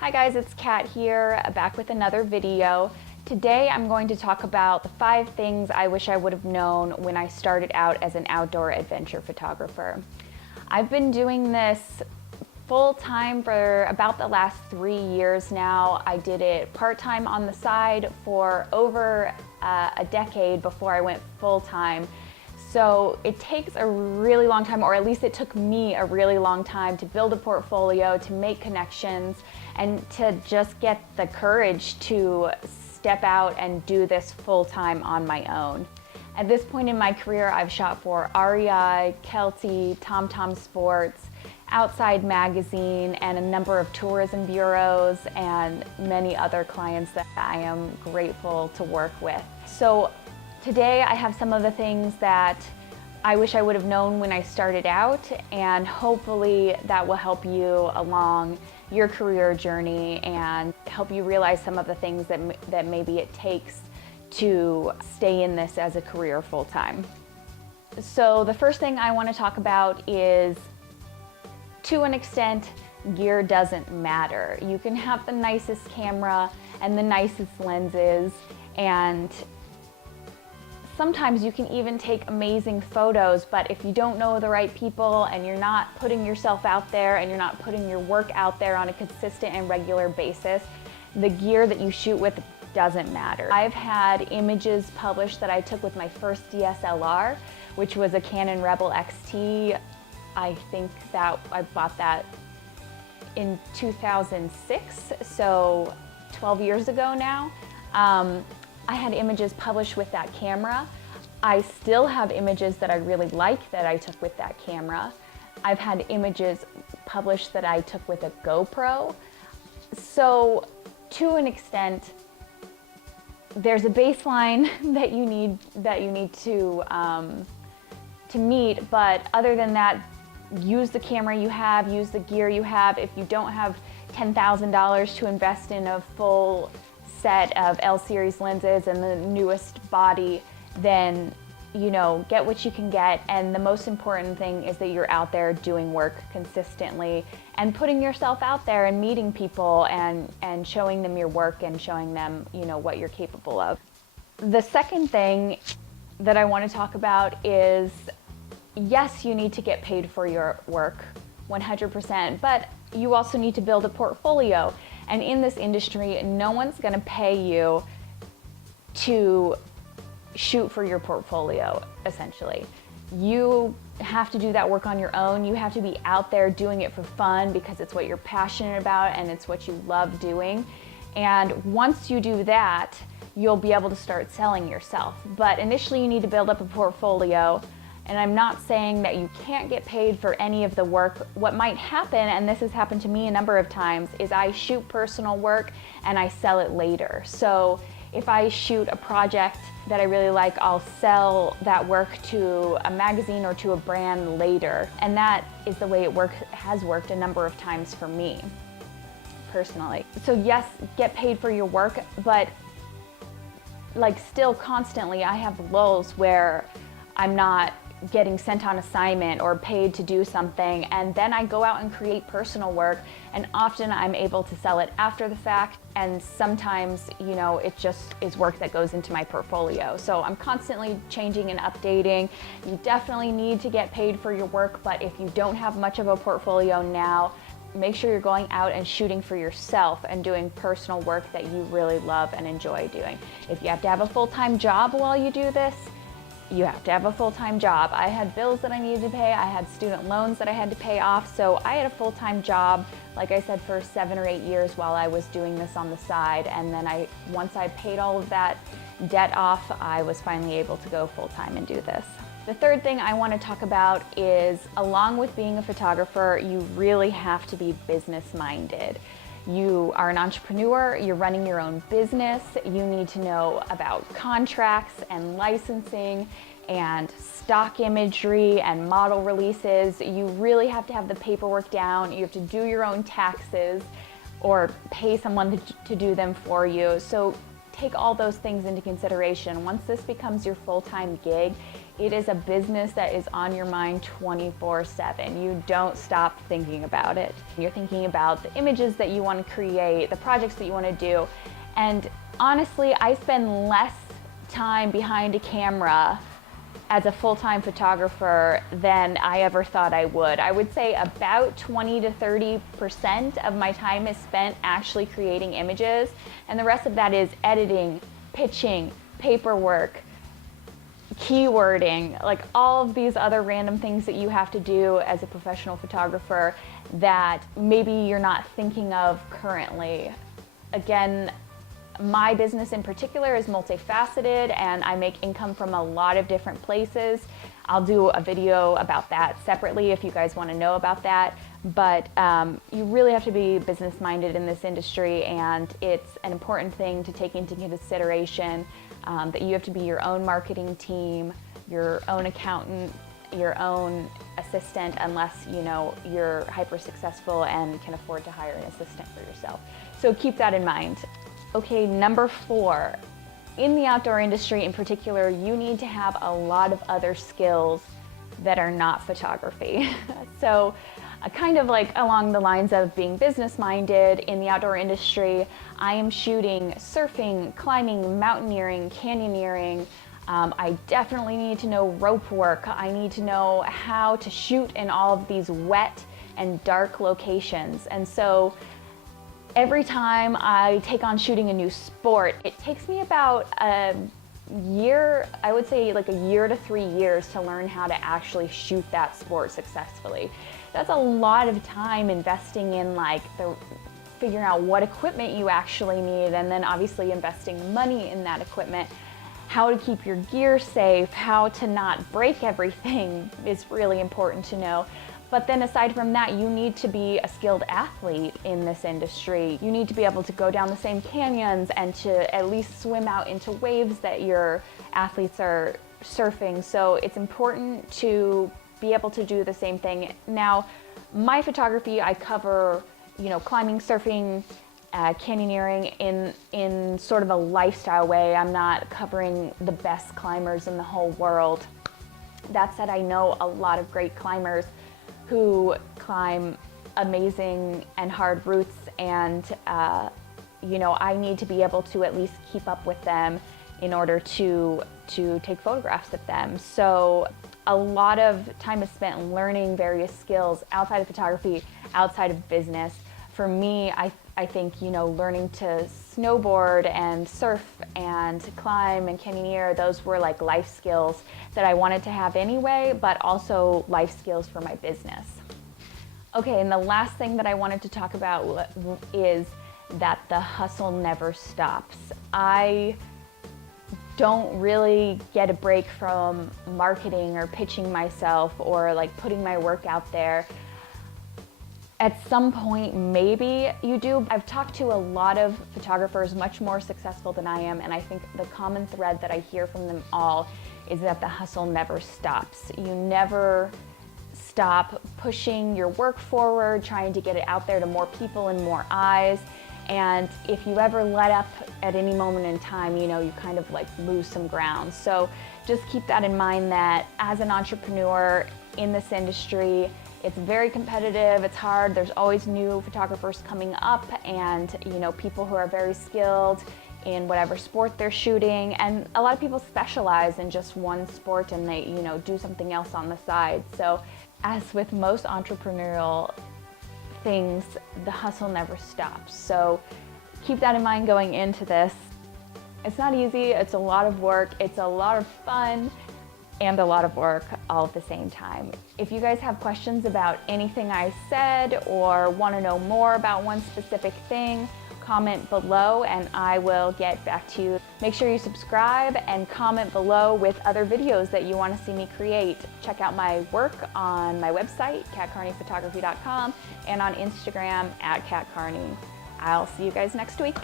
Hi guys, it's Kat here, back with another video. Today I'm going to talk about the 5 things I wish I would have known when I started out as an outdoor adventure photographer. I've been doing this full-time for about the last 3 years now. I did it part-time on the side for over a decade before I went full-time. So it takes a really long time, or at least it took me a really long time to build a portfolio, to make connections, and to just get the courage to step out and do this full-time on my own. At this point in my career, I've shot for REI, Kelty, TomTom Sports, Outside Magazine, and a number of tourism bureaus, and many other clients that I am grateful to work with. So today I have some of the things that I wish I would have known when I started out, and hopefully that will help you along your career journey and help you realize some of the things that maybe it takes to stay in this as a career full-time. So the first thing I want to talk about is, to an extent, gear doesn't matter. You can have the nicest camera and the nicest lenses, and sometimes you can even take amazing photos, but if you don't know the right people and you're not putting yourself out there and you're not putting your work out there on a consistent and regular basis, the gear that you shoot with doesn't matter. I've had images published that I took with my first DSLR, which was a Canon Rebel XT. I think that I bought that in 2006, so 12 years ago now. I had images published with that camera. I still have images that I really like that I took with that camera. I've had images published that I took with a GoPro. So to an extent, there's a baseline that you need to meet, but other than that, use the camera you have, use the gear you have. If you don't have $10,000 to invest in a full set of L-series lenses and the newest body, then get what you can get. And the most important thing is that you're out there doing work consistently and putting yourself out there and meeting people and showing them your work and showing them what you're capable of. The second thing that I want to talk about is, yes, you need to get paid for your work 100%, but you also need to build a portfolio. And in this industry, no one's gonna pay you to shoot for your portfolio, essentially. You have to do that work on your own. You have to be out there doing it for fun because it's what you're passionate about and it's what you love doing. And once you do that, you'll be able to start selling yourself. But initially you need to build up a portfolio. And I'm not saying that you can't get paid for any of the work. What might happen, and this has happened to me a number of times, is I shoot personal work and I sell it later. So if I shoot a project that I really like, I'll sell that work to a magazine or to a brand later. And that is the way it has worked a number of times for me, personally. So yes, get paid for your work, but still constantly I have lulls where I'm not getting sent on assignment or paid to do something, and then I go out and create personal work, and often I'm able to sell it after the fact, and sometimes it just is work that goes into my portfolio. So I'm constantly changing and updating. You definitely need to get paid for your work, but if you don't have much of a portfolio now, make sure you're going out and shooting for yourself and doing personal work that you really love and enjoy doing. If you have to have a full-time job while you do this, you have to have a full-time job. I had bills that I needed to pay, I had student loans that I had to pay off, so I had a full-time job, like I said, for 7 or 8 years while I was doing this on the side, and then once I paid all of that debt off, I was finally able to go full-time and do this. The third thing I want to talk about is, along with being a photographer, you really have to be business-minded. You are an entrepreneur, you're running your own business, you need to know about contracts and licensing and stock imagery and model releases. You really have to have the paperwork down. You have to do your own taxes or pay someone to do them for you. So take all those things into consideration. Once this becomes your full-time gig, It is a business that is on your mind 24/7. You don't stop thinking about it. You're thinking about the images that you want to create, the projects that you want to do. And honestly, I spend less time behind a camera as a full-time photographer than I ever thought I would. I would say about 20 to 30% of my time is spent actually creating images, and the rest of that is editing, pitching, paperwork, keywording, like all of these other random things that you have to do as a professional photographer that maybe you're not thinking of currently. Again, my business in particular is multifaceted and I make income from a lot of different places. I'll do a video about that separately if you guys want to know about that. But you really have to be business-minded in this industry, and it's an important thing to take into consideration that you have to be your own marketing team, your own accountant, your own assistant, unless you're hyper successful and can afford to hire an assistant for yourself. So keep that in mind. Okay, number 4. In the outdoor industry in particular, you need to have a lot of other skills that are not photography. So kind of like along the lines of being business-minded in the outdoor industry, I am shooting surfing, climbing, mountaineering, canyoneering. I definitely need to know rope work. I need to know how to shoot in all of these wet and dark locations. And so every time I take on shooting a new sport, it takes me about a year, I would say like a year to 3 years to learn how to actually shoot that sport successfully. That's a lot of time investing in figuring out what equipment you actually need, and then obviously investing money in that equipment. How to keep your gear safe, how to not break everything is really important to know. But then aside from that, you need to be a skilled athlete in this industry. You need to be able to go down the same canyons and to at least swim out into waves that your athletes are surfing. So it's important to be able to do the same thing. Now, my photography, I cover, climbing, surfing, canyoneering in sort of a lifestyle way. I'm not covering the best climbers in the whole world. That said, I know a lot of great climbers who climb amazing and hard routes, and I need to be able to at least keep up with them in order to take photographs of them. So a lot of time is spent learning various skills outside of photography, outside of business. For me, I think learning to snowboard and surf and climb and canyoneer, those were like life skills that I wanted to have anyway, but also life skills for my business. Okay, and the last thing that I wanted to talk about is that the hustle never stops. I don't really get a break from marketing or pitching myself or putting my work out there. At some point, maybe you do. I've talked to a lot of photographers much more successful than I am, and I think the common thread that I hear from them all is that the hustle never stops. You never stop pushing your work forward, trying to get it out there to more people and more eyes. And if you ever let up at any moment in time, you kind of lose some ground. So just keep that in mind, that as an entrepreneur in this industry, it's very competitive, it's hard, there's always new photographers coming up, and people who are very skilled in whatever sport they're shooting, and a lot of people specialize in just one sport and they do something else on the side. So as with most entrepreneurial things, the hustle never stops. So keep that in mind going into this. It's not easy, it's a lot of work, it's a lot of fun, and a lot of work all at the same time. If you guys have questions about anything I said or want to know more about one specific thing, comment below and I will get back to you. Make sure you subscribe and comment below with other videos that you want to see me create. Check out my work on my website, catcarneyphotography.com, and on Instagram @catcarney. I'll see you guys next week.